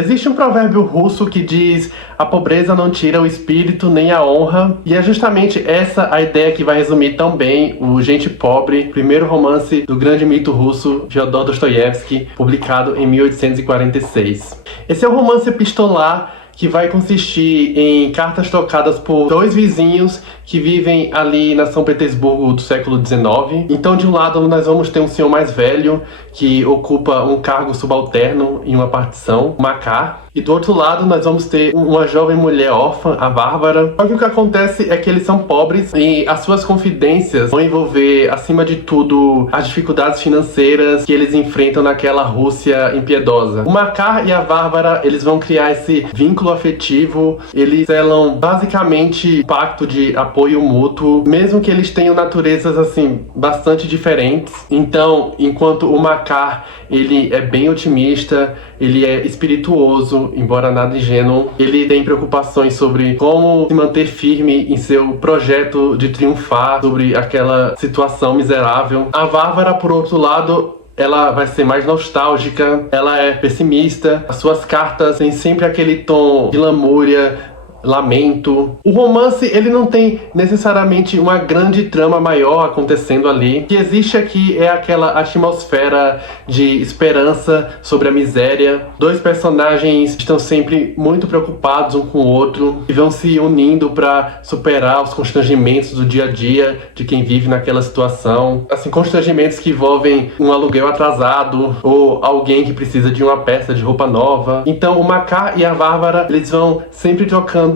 Existe um provérbio russo que diz: a pobreza não tira o espírito nem a honra, e é justamente essa a ideia que vai resumir tão bem o Gente Pobre, primeiro romance do grande mito russo Fyodor Dostoiévski, publicado em 1846. Esse é um romance epistolar que vai consistir em cartas trocadas por dois vizinhos que vivem ali na São Petersburgo do século XIX. Então, de um lado, nós vamos ter um senhor mais velho que ocupa um cargo subalterno em uma partição, o Makar. E do outro lado, nós vamos ter uma jovem mulher órfã, a Bárbara. Só que o que acontece é que eles são pobres e as suas confidências vão envolver, acima de tudo, as dificuldades financeiras que eles enfrentam naquela Rússia impiedosa. O Makar e a Bárbara, eles vão criar esse vínculo afetivo. Eles selam basicamente um pacto de apoio mútuo, mesmo que eles tenham naturezas, assim, bastante diferentes. Então, enquanto o Makar, ele é bem otimista, ele é espirituoso, embora nada ingênuo, ele tem preocupações sobre como se manter firme em seu projeto de triunfar sobre aquela situação miserável. A Bárbara, por outro lado, ela vai ser mais nostálgica, ela é pessimista, as suas cartas têm sempre aquele tom de lamúria, lamento. O romance, ele não tem necessariamente uma grande trama maior acontecendo ali. O que existe aqui é aquela atmosfera de esperança sobre a miséria. Dois personagens estão sempre muito preocupados um com o outro e vão se unindo para superar os constrangimentos do dia a dia de quem vive naquela situação. Assim, constrangimentos que envolvem um aluguel atrasado ou alguém que precisa de uma peça de roupa nova. Então, o Makar e a Bárbara, eles vão sempre trocando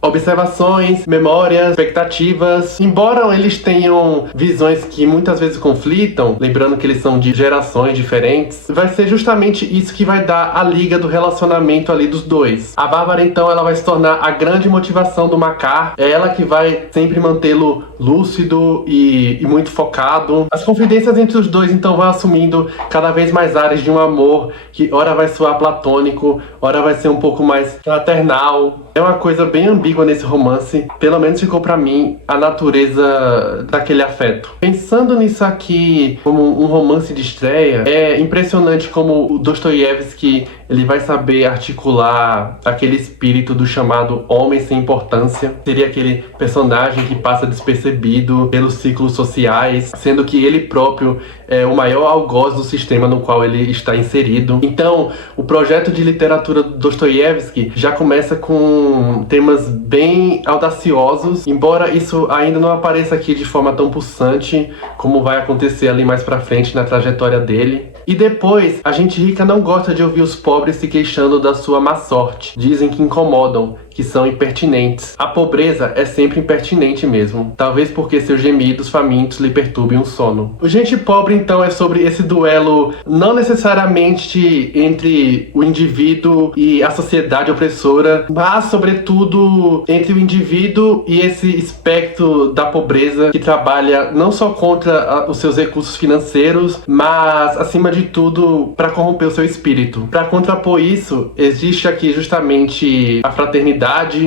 observações, memórias, expectativas. Embora eles tenham visões que muitas vezes conflitam, lembrando que eles são de gerações diferentes, vai ser justamente isso que vai dar a liga do relacionamento ali dos dois. A Bárbara, então, ela vai se tornar a grande motivação do Makar. É ela que vai sempre mantê-lo lúcido e muito focado. As confidências entre os dois, então, vão assumindo cada vez mais áreas de um amor que ora vai soar platônico, ora vai ser um pouco mais fraternal. É uma coisa bem ambígua nesse romance, pelo menos ficou pra mim a natureza daquele afeto. Pensando nisso aqui como um romance de estreia, é impressionante como o Dostoiévski, ele vai saber articular aquele espírito do chamado homem sem importância. Seria aquele personagem que passa despercebido pelos ciclos sociais, sendo que ele próprio é o maior algoz do sistema no qual ele está inserido. Então, o projeto de literatura do Dostoiévski já começa com temas bem audaciosos, embora isso ainda não apareça aqui de forma tão pulsante como vai acontecer ali mais pra frente na trajetória dele. E depois, a gente rica não gosta de ouvir os pobres se queixando da sua má sorte. Dizem que incomodam, que são impertinentes. A pobreza é sempre impertinente mesmo, talvez porque seus gemidos famintos lhe perturbem o sono. O Gente Pobre, então, é sobre esse duelo não necessariamente entre o indivíduo e a sociedade opressora, mas sobretudo entre o indivíduo e esse espectro da pobreza que trabalha não só contra os seus recursos financeiros, mas acima de tudo para corromper o seu espírito. Para contrapor isso, existe aqui justamente a fraternidade.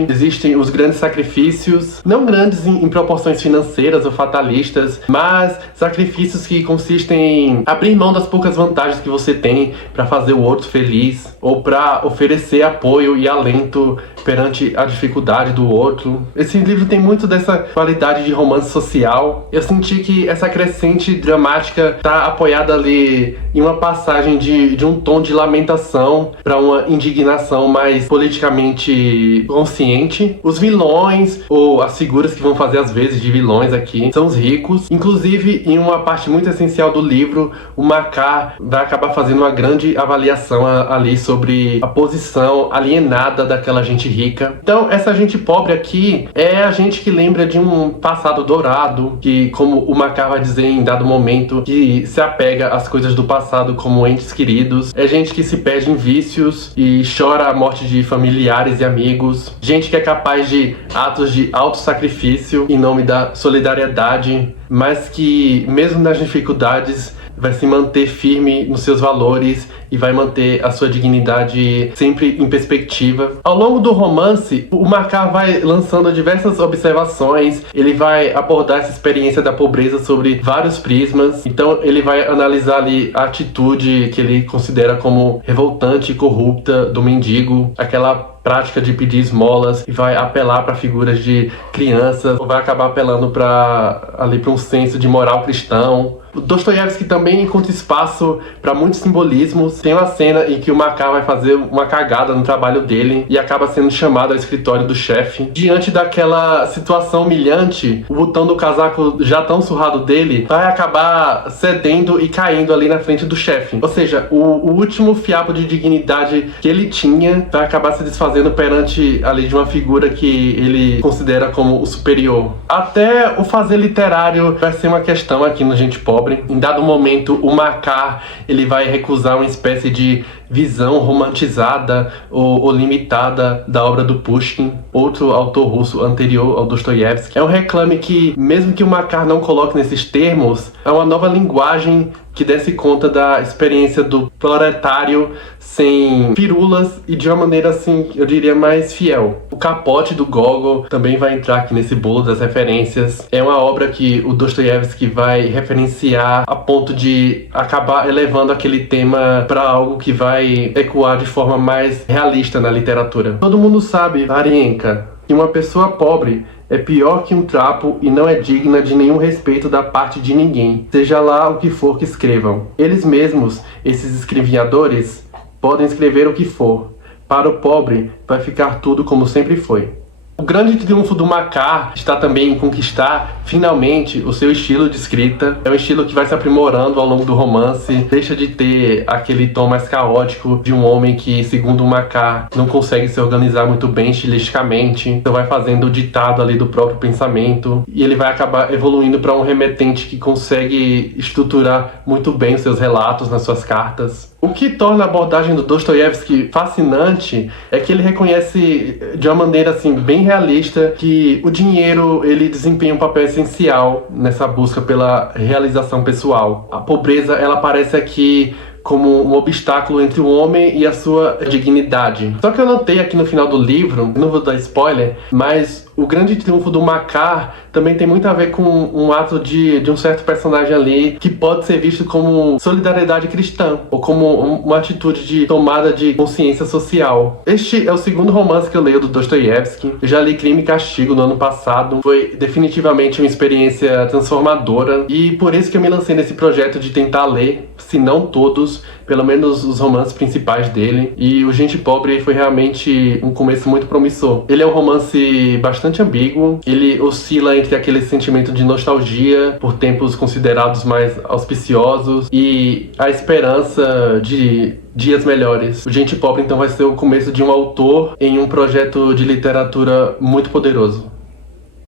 Existem os grandes sacrifícios, não grandes em proporções financeiras ou fatalistas, mas sacrifícios que consistem em abrir mão das poucas vantagens que você tem para fazer o outro feliz ou para oferecer apoio e alento perante a dificuldade do outro. Esse livro tem muito dessa qualidade de romance social. Eu senti que essa crescente dramática está apoiada ali em uma passagem de um tom de lamentação para uma indignação mais politicamente consciente. Os vilões, ou as figuras que vão fazer as vezes de vilões aqui, são os ricos. Inclusive, em uma parte muito essencial do livro, o Makar vai acabar fazendo uma grande avaliação ali sobre a posição alienada daquela gente rica. Então, essa gente pobre aqui é a gente que lembra de um passado dourado, que, como o Makar vai dizer em dado momento, que se apega às coisas do passado como entes queridos. É gente que se perde em vícios e chora a morte de familiares e amigos. Gente que é capaz de atos de autossacrifício em nome da solidariedade, mas que, mesmo nas dificuldades, vai se manter firme nos seus valores e vai manter a sua dignidade sempre em perspectiva. Ao longo do romance, o Makar vai lançando diversas observações, ele vai abordar essa experiência da pobreza sobre vários prismas. Então ele vai analisar ali a atitude que ele considera como revoltante e corrupta do mendigo, aquela prática de pedir esmolas, e vai apelar para figuras de crianças, ou vai acabar apelando para um senso de moral cristão. O Dostoiévski também encontra espaço para muitos simbolismos. Tem uma cena em que o Makar vai fazer uma cagada no trabalho dele e acaba sendo chamado ao escritório do chefe. Diante daquela situação humilhante, o botão do casaco já tão surrado dele vai acabar cedendo e caindo ali na frente do chefe. Ou seja, o último fiapo de dignidade que ele tinha vai acabar se desfazendo perante ali de uma figura que ele considera como o superior. Até o fazer literário vai ser uma questão aqui no Gente Pobre. Em dado momento, o Makar ele vai recusar uma espécie de visão romantizada ou limitada da obra do Pushkin, outro autor russo anterior ao Dostoiévski. É um reclame que, mesmo que o Makar não coloque nesses termos, é uma nova linguagem que desse conta da experiência do proletário sem firulas e de uma maneira, assim, eu diria, mais fiel. O Capote do Gogol também vai entrar aqui nesse bolo das referências. É uma obra que o Dostoiévski vai referenciar a ponto de acabar elevando aquele tema para algo que vai ecoar de forma mais realista na literatura. Todo mundo sabe, Marienka, que uma pessoa pobre é pior que um trapo e não é digna de nenhum respeito da parte de ninguém, seja lá o que for que escrevam. Eles mesmos, esses escrevinhadores, podem escrever o que for. Para o pobre, vai ficar tudo como sempre foi. O grande triunfo do Makar está também em conquistar, finalmente, o seu estilo de escrita. É um estilo que vai se aprimorando ao longo do romance, deixa de ter aquele tom mais caótico de um homem que, segundo o Makar, não consegue se organizar muito bem estilisticamente, então vai fazendo o ditado ali do próprio pensamento, e ele vai acabar evoluindo para um remetente que consegue estruturar muito bem os seus relatos nas suas cartas. O que torna a abordagem do Dostoiévski fascinante é que ele reconhece de uma maneira assim bem realista que o dinheiro ele desempenha um papel essencial nessa busca pela realização pessoal. A pobreza ela aparece aqui como um obstáculo entre o homem e a sua dignidade. Só que eu notei aqui no final do livro, não vou dar spoiler, mas o grande triunfo do Makar também tem muito a ver com um ato de um certo personagem ali que pode ser visto como solidariedade cristã ou como uma atitude de tomada de consciência social. Este é o segundo romance que eu leio do Dostoiévski. Eu já li Crime e Castigo no ano passado. Foi definitivamente uma experiência transformadora e por isso que eu me lancei nesse projeto de tentar ler, se não todos, pelo menos os romances principais dele. E o Gente Pobre foi realmente um começo muito promissor. Ele é um romance bastante ambíguo, ele oscila entre aquele sentimento de nostalgia por tempos considerados mais auspiciosos e a esperança de dias melhores. O Gente Pobre então vai ser o começo de um autor em um projeto de literatura muito poderoso.